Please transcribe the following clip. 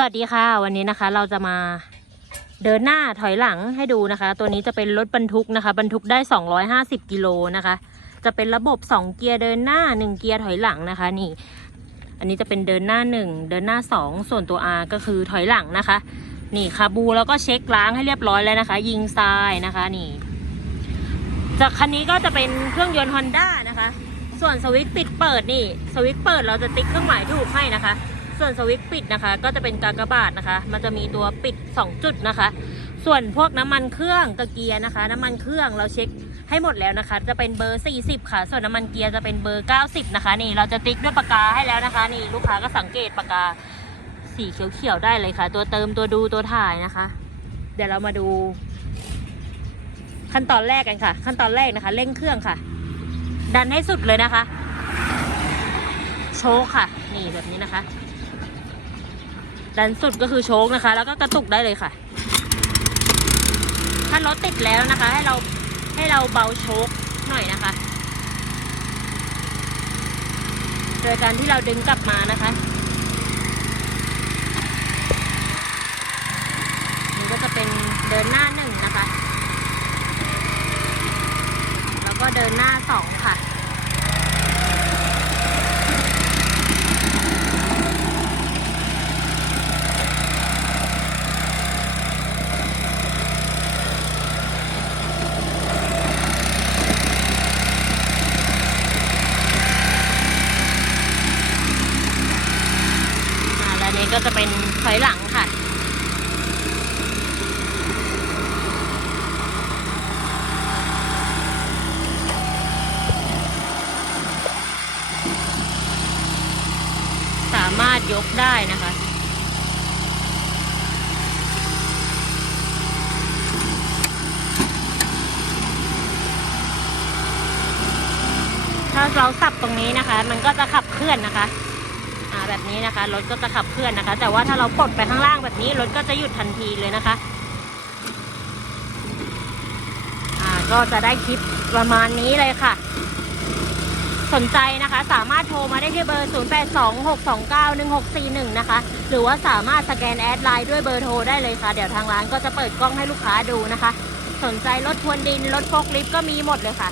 สวัสดีค่ะ วันนี้นะคะเราจะมาเดินหน้าถอยหลังให้ดูนะคะ ตัวนี้จะเป็นรถบรรทุกนะคะ บรรทุกได้ 250กิโลนะคะ จะเป็นระบบ 2 เกียร์เดินหน้า 1 เกียร์ถอยหลังนะคะนี่ อันนี้จะเป็นเดินหน้า 1 เดินหน้า 2 ส่วนตัว R ก็คือถอยหลังนะคะ นี่คาบูแล้วก็เช็คล้างให้เรียบร้อยแล้วนะคะ ยิงทรายนะคะนี่จากคันนี้ก็จะเป็นเครื่องยนต์ Honda นะคะ ส่วนสวิตช์ปิดเปิดนี่สวิตช์เปิดเราจะติ๊กเครื่องหมายถูกให้นะคะ ส่วนสวิตช์ปิดนะคะ ก็จะเป็นกากบาทนะคะ มันจะมีตัวปิด 2 จุดนะคะ ส่วนพวกน้ำมันเครื่องกับเกียร์นะคะ น้ำมันเครื่องเราเช็คให้หมดแล้วนะคะ จะเป็นเบอร์ 40 ค่ะ ส่วนน้ำมันเกียร์จะเป็นเบอร์ 90 นะคะ นี่เราจะติ๊กด้วยปากกาให้แล้วนะคะ นี่ลูกค้าก็สังเกตปากกาสีเขียวๆได้เลยค่ะ ตัวเติมตัวดูตัวถ่ายนะคะ เดี๋ยวเรามาดู ขั้นตอนแรกกันค่ะ ขั้นตอนแรกนะคะเร่งเครื่องค่ะ ดันให้สุดเลยนะคะ โชคค่ะ นี่แบบนี้นะคะ ดันสุดก็คือโชคนะคะ แล้วก็กระตุกได้เลยค่ะ ถ้ารถติดแล้วนะคะ ให้เราให้เราเบาโชคหน่อยนะคะ โดยการที่เราดึงกลับมานะคะนี่ก็จะเป็นเดินหน้าหนึ่งนะคะ แล้วก็เดินหน้าสองค่ะ นี้ก็จะเป็นถอยหลังค่ะ สามารถยกได้นะคะถ้าเราสับตรงนี้นะคะ มันก็จะขับเคลื่อนนะคะ แบบนี้นะคะ รถก็จะขับเคลื่อนนะคะ แต่ว่าถ้าเราปลดไปข้างล่างแบบนี้รถก็จะหยุดทันทีเลยนะคะอาก็จะได้คลิปประมาณนี้เลยค่ะ สนใจนะคะสามารถโทรมาได้ที่เบอร์ 0826291641 นะคะ หรือว่าสามารถสแกนแอดไลน์ด้วยเบอร์โทรได้เลยค่ะ เดี๋ยวทางร้านก็จะเปิดกล้องให้ลูกค้าดูนะคะ สนใจรถทวนดินรถโฟกลิฟต์ก็มีหมดเลยค่ะ